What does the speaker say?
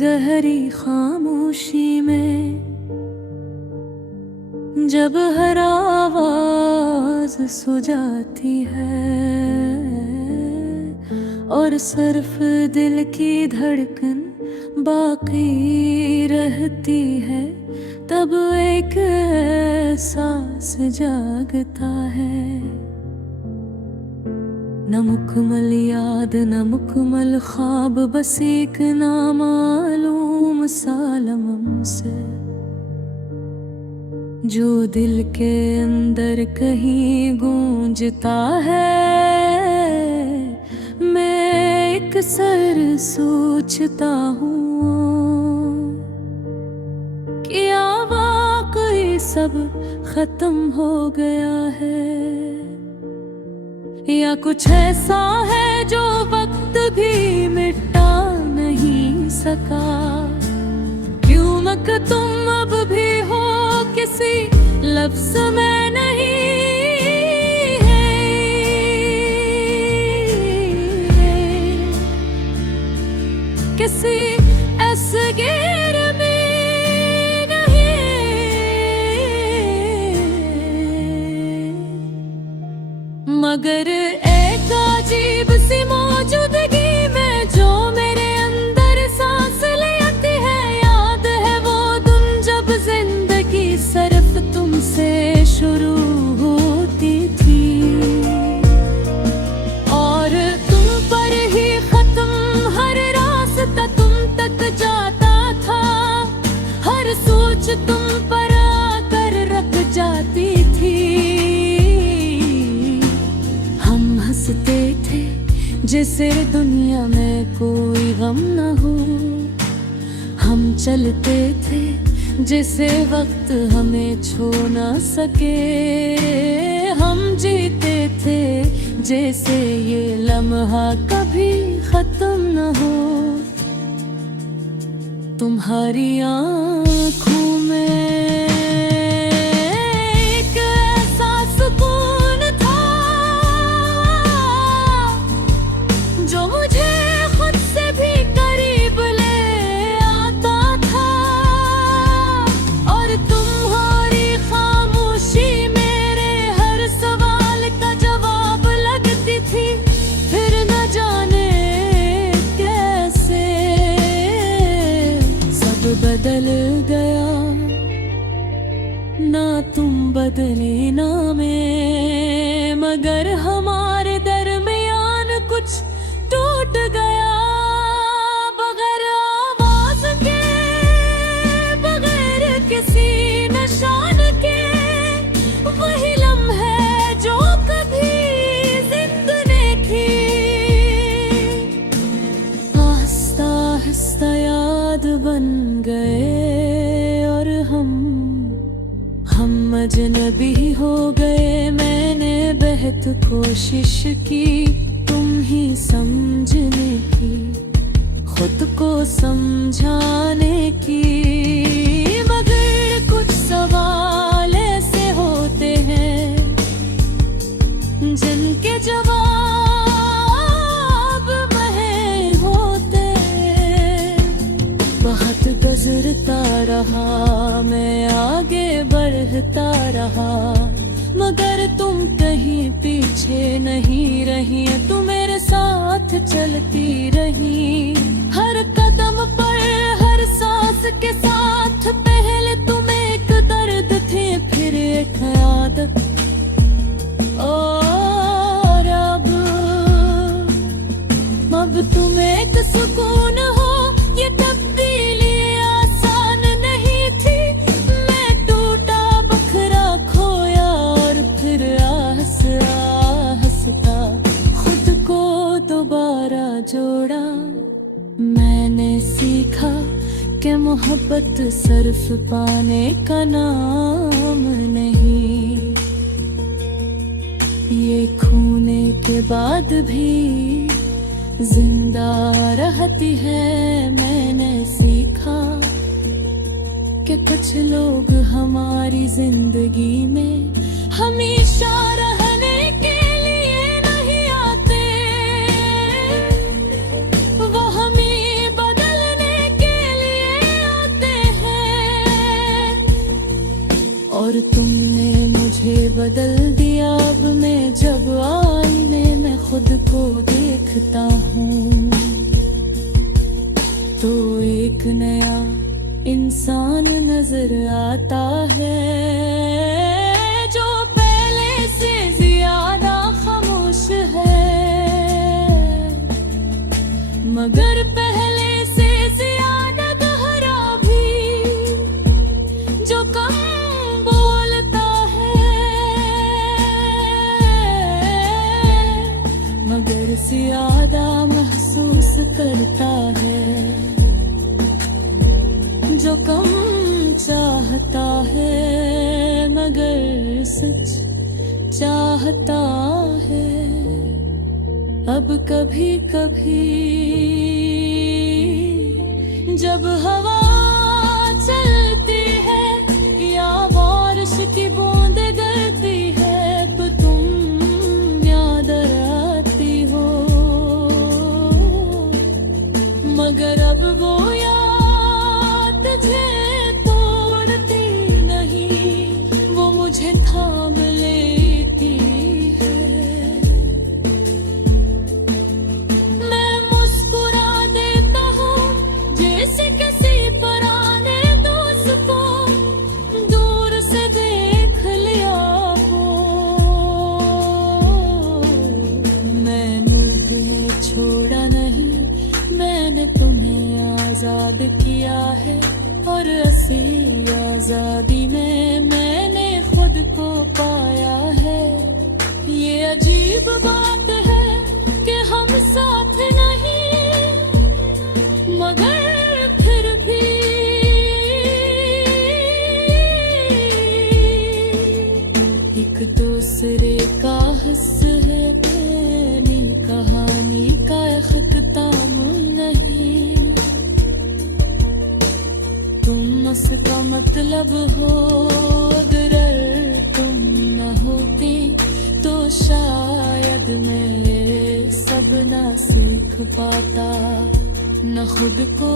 गहरी खामोशी में जब हर आवाज सो जाती है और सिर्फ दिल की धड़कन बाकी रहती है, तब एक एहसास जागता है। न मुकम्मल याद न मुकम्मल ख्वाब, बस एक नामालूम सा लम्हा जो दिल के अंदर कहीं गूंजता है। मैं एक सर सोचता हूँ कि वाकई सब खत्म हो गया है, या कुछ ऐसा है जो वक्त भी मिटा नहीं सका। क्यों न कि तुम अब भी हो किसी लफ्ज़ में नहीं है, किसी असगर में नहीं, मगर एक अजीब सी मौजूदगी में जो मेरे अंदर सांस लेती है। याद है वो दिन जब जिंदगी सिर्फ तुमसे शुरू होती थी और तुम पर ही खत्म हर रास्ता तुम तक जाता था। हर सोच तुम पर आकर रख जाती थी। हम हंसते थे जैसे दुनिया में कोई गम न हो, हम चलते थे जैसे वक्त हमें छू ना सके। हम जीते थे जैसे ये लम्हा कभी खत्म न हो। तुम्हारी आँखों में एक ऐसा सुकून था जो मुझे खुद से भी करीब ले आता था, और तुम्हारी खामोशी मेरे हर सवाल का जवाब लगती थी। फिर न जाने कैसे सब बदल गया, ना तुम बदले ना मैं, मगर हमारे दरमियान कुछ टूट गया। बगैर आवाज के, बगैर किसी निशान के, वही लम्हे जो कभी जिंदगी थी आहिस्ता आहिस्ता याद बन गए, और हम अजनबी हो गए। मैंने बेहद कोशिश की तुम ही समझने की, खुद को समझाने की, मगर कुछ सवाल ऐसे होते हैं जिनके जवाब नहीं होते। बहुत गुजरता रहा मैं आगे बढ़ता रहा, मगर तुम कहीं पीछे नहीं रही, तुम मेरे साथ चलती रही। हर कदम पर हर सांस के साथ पहले तुम एक दर्द थे, फिर एक आदत, और अब तुम एक सुकून हो। ये तब्दीली आसान नहीं थी, मैं टूटा बखरा खोया और फिर आहिस्ता खुद को दोबारा जोड़ा। मैंने सीखा कि मोहब्बत सिर्फ पाने का नाम नहीं, ये खोने के बाद भी जिंदा रहती है। मैंने सीखा कि कुछ लोग हमारी जिंदगी में हमेशा रहने के लिए नहीं आते, वो हमें बदलने के बदल दिया अब मैं जब आईने में खुद को देखता हूँ, तो एक नया इंसान नजर आता है, जो पहले से ज्यादा खामोश है, मगर पहले से ज्यादा गहरा भी, जो कम बोलता है मगर ज्यादा महसूस करता है, जो कम चाहता है मगर सच चाहता है। अब कभी कभी जब हवा चलती है या बारिश की बूंदें गिरती है, तो तुम याद आती हो, मगर अब वो याद तुझे तोड़ती नहीं, वो मुझे थाम लेती है। मैं मुस्कुरा देता हूँ जैसे किसी पुराने दोस्त को दूर से देख लिया हो। मैंने तुम्हें छोड़ा नहीं, मैंने तुम्हें आजाद किया है, और ऐसी आजादी में मैंने खुद को पाया है। ये अजीब बात है कि हम साथ नहीं, मगर फिर भी एक दूसरे का हिस्सा है, अपनी कहानी का इख्तिताम नहीं। तुम उसका मतलब हो, अगर तुम न होती तो शायद मैं ये सब ना सीख पाता, न खुद को